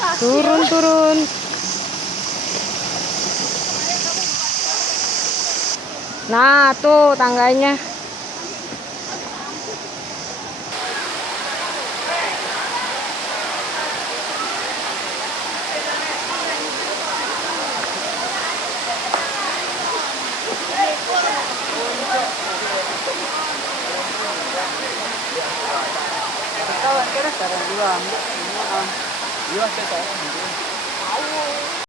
Turun, turun. Nah, tuh tangganya. Kawan kira sekarang dua, dua, dua,